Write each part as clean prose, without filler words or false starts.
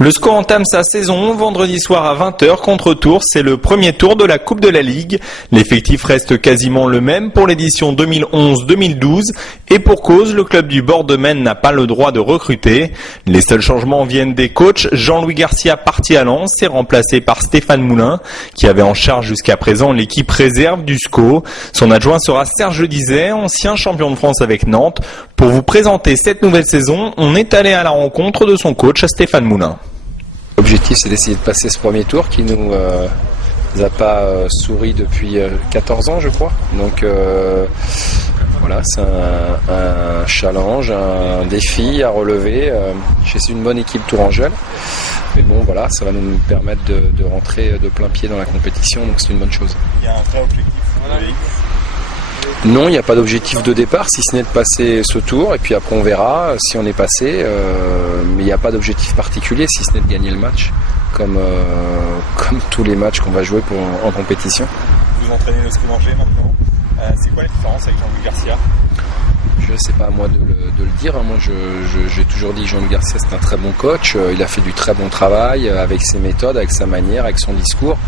Le SCO entame sa saison vendredi soir à 20h contre Tours. C'est le premier tour de la Coupe de la Ligue. L'effectif reste quasiment le même pour l'édition 2011-2012 et pour cause, le club du bord de Maine n'a pas le droit de recruter. Les seuls changements viennent des coachs. Jean-Louis Garcia, parti à Lens, est remplacé par Stéphane Moulin, qui avait en charge jusqu'à présent l'équipe réserve du SCO. Son adjoint sera Serge Dizet, ancien champion de France avec Nantes. Pour vous présenter cette nouvelle saison, on est allé à la rencontre de son coach Stéphane Moulin. L'objectif, c'est d'essayer de passer ce premier tour qui nous a pas souri depuis 14 ans, je crois. Donc voilà, c'est un challenge, un défi à relever. C'est une bonne équipe tourangelle. Mais bon, voilà, ça va nous permettre de rentrer de plein pied dans la compétition, donc c'est une bonne chose. Il y a un vrai objectif. Non, il n'y a pas d'objectif de départ, si ce n'est de passer ce tour, et puis après on verra si on est passé, mais il n'y a pas d'objectif particulier, si ce n'est de gagner le match, comme tous les matchs qu'on va jouer en compétition. Vous entraînez le SCO d'Angers maintenant, c'est quoi la différence avec Jean-Louis Garcia ? Je ne sais pas à moi de le dire, moi j'ai toujours dit que Jean-Louis Garcia c'est un très bon coach, il a fait du très bon travail avec ses méthodes, avec sa manière, avec son discours.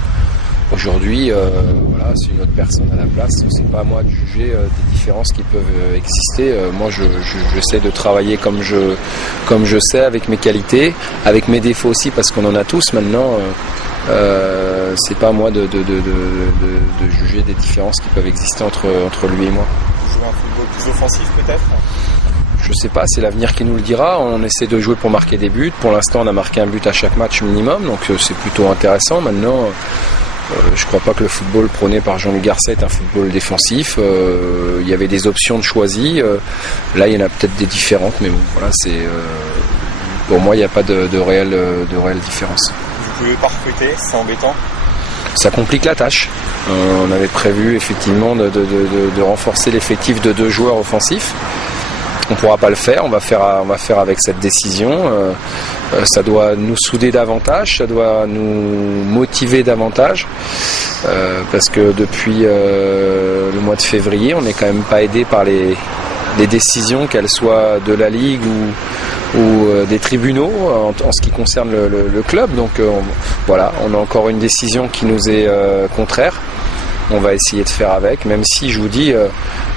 Aujourd'hui, voilà, c'est une autre personne à la place. C'est pas à moi de juger des différences qui peuvent exister. Moi, j'essaie de travailler comme je sais, avec mes qualités, avec mes défauts aussi, parce qu'on en a tous maintenant. C'est pas à moi de juger des différences qui peuvent exister entre lui et moi. Vous jouez un football plus offensif peut-être ? Je sais pas, c'est l'avenir qui nous le dira. On essaie de jouer pour marquer des buts. Pour l'instant, on a marqué un but à chaque match minimum, donc c'est plutôt intéressant. Maintenant. Je ne crois pas que le football prôné par Jean-Louis Garcia est un football défensif. Il y avait des options de choisies. Là, il y en a peut-être des différentes, mais bon, voilà, pour moi, il n'y a pas de réelle différence. Vous ne pouvez pas recruter, c'est embêtant. Ça complique la tâche. On avait prévu effectivement de renforcer l'effectif de 2 joueurs offensifs. On ne pourra pas le faire, on va faire avec cette décision. Ça doit nous souder davantage, ça doit nous motiver davantage. Parce que depuis le mois de février, on n'est quand même pas aidé par les décisions, qu'elles soient de la Ligue ou des tribunaux en ce qui concerne le club. Donc voilà, on a encore une décision qui nous est contraire. On va essayer de faire avec, même si je vous dis,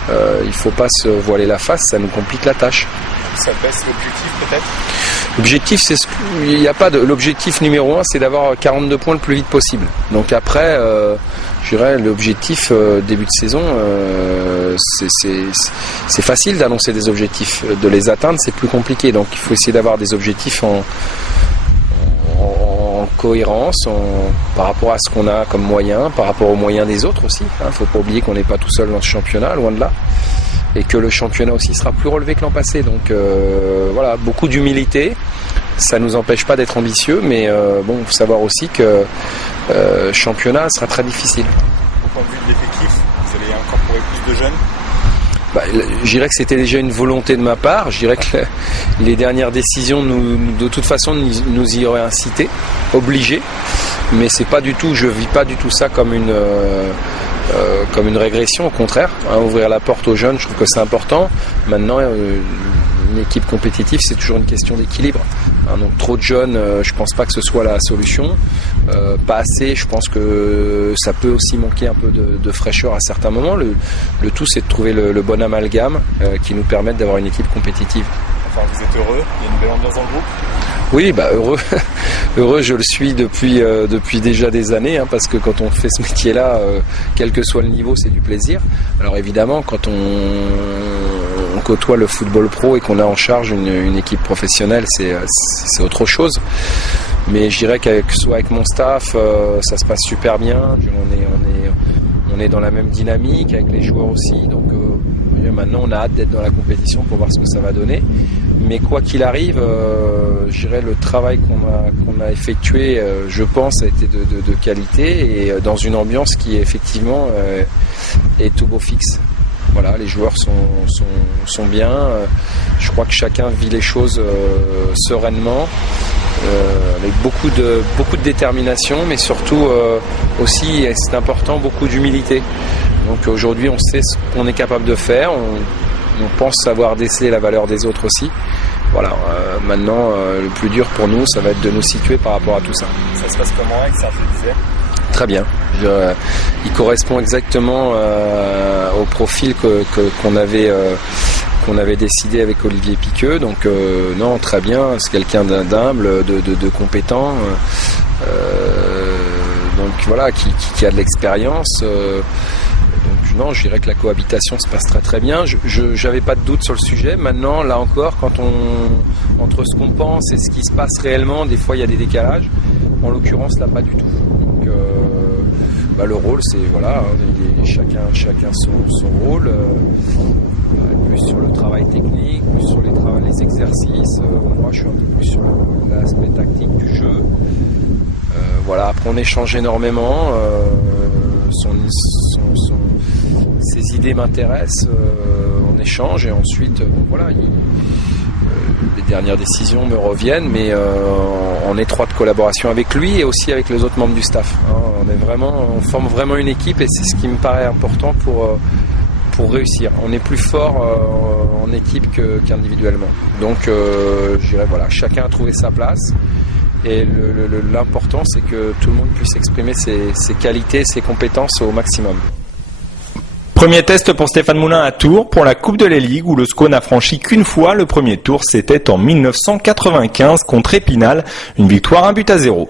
il ne faut pas se voiler la face, ça nous complique la tâche. Ça baisse l'objectif peut-être ? L'objectif, il n'y a pas l'objectif numéro 1, c'est d'avoir 42 points le plus vite possible. Donc après, je dirais l'objectif début de saison, c'est facile d'annoncer des objectifs. De les atteindre, c'est plus compliqué. Donc il faut essayer d'avoir des objectifs en cohérence par rapport à ce qu'on a comme moyen, par rapport aux moyens des autres aussi. Il ne faut pas oublier qu'on n'est pas tout seul dans ce championnat, loin de là. Et que le championnat aussi sera plus relevé que l'an passé. Donc voilà, beaucoup d'humilité. Ça ne nous empêche pas d'être ambitieux, mais bon, il faut savoir aussi que le championnat sera très difficile. Au point de vue de l'effectif, vous allez incorporer plus de jeunes ? Je dirais que c'était déjà une volonté de ma part. Je dirais que les dernières décisions, de toute façon, nous y auraient incité, obligés. Mais c'est pas du tout, je vis pas du tout ça comme une régression, au contraire. Ouvrir la porte aux jeunes, je trouve que c'est important. Maintenant, une équipe compétitive, c'est toujours une question d'équilibre. Donc trop de jeunes, je pense pas que ce soit la solution. Pas assez, je pense que ça peut aussi manquer un peu de fraîcheur à certains moments. Le tout, c'est de trouver le bon amalgame qui nous permette d'avoir une équipe compétitive. Enfin, vous êtes heureux ? Il y a une belle ambiance dans le groupe ? Oui, heureux, je le suis depuis déjà des années, parce que quand on fait ce métier-là, quel que soit le niveau, c'est du plaisir. Alors évidemment, quand on côtoie le football pro et qu'on a en charge une équipe professionnelle, c'est autre chose. Mais je dirais que soit avec mon staff, ça se passe super bien. On est dans la même dynamique avec les joueurs aussi. Donc maintenant, on a hâte d'être dans la compétition pour voir ce que ça va donner. Mais quoi qu'il arrive, je dirais le travail qu'on a effectué, je pense, a été de qualité et dans une ambiance qui effectivement est au beau fixe. Voilà, les joueurs sont bien. Je crois que chacun vit les choses sereinement, avec beaucoup de détermination, mais surtout aussi, et c'est important, beaucoup d'humilité. Donc aujourd'hui, on sait ce qu'on est capable de faire. On pense savoir déceler la valeur des autres aussi. Voilà, maintenant le plus dur pour nous, ça va être de nous situer par rapport à tout ça. Ça se passe comment avec Serge Olisier? Très bien. Il correspond exactement au profil qu'on avait décidé avec Olivier Piqueux. Donc non, très bien. C'est quelqu'un d'humble, de compétent. Donc voilà, qui a de l'expérience. Donc non, je dirais que la cohabitation se passe très très bien. Je n'avais pas de doute sur le sujet. Maintenant, là encore, entre ce qu'on pense et ce qui se passe réellement, des fois il y a des décalages. En l'occurrence, là, pas du tout. Donc, le rôle, c'est voilà, chacun son rôle. Plus sur le travail technique, plus sur les exercices. Moi, je suis un peu plus sur l'aspect tactique du jeu. Voilà. Après, on échange énormément. Ses idées m'intéressent. On échange et ensuite, voilà. Les dernières décisions me reviennent, mais en étroite collaboration avec lui et aussi avec les autres membres du staff. On forme vraiment une équipe et c'est ce qui me paraît important pour réussir. On est plus fort en équipe qu'individuellement. Donc, je dirais voilà, chacun a trouvé sa place et l'important c'est que tout le monde puisse exprimer ses qualités, ses compétences au maximum. Premier test pour Stéphane Moulin à Tours pour la Coupe de la Ligue où le SCO n'a franchi qu'une fois le premier tour, c'était en 1995 contre Épinal, une victoire 1-0.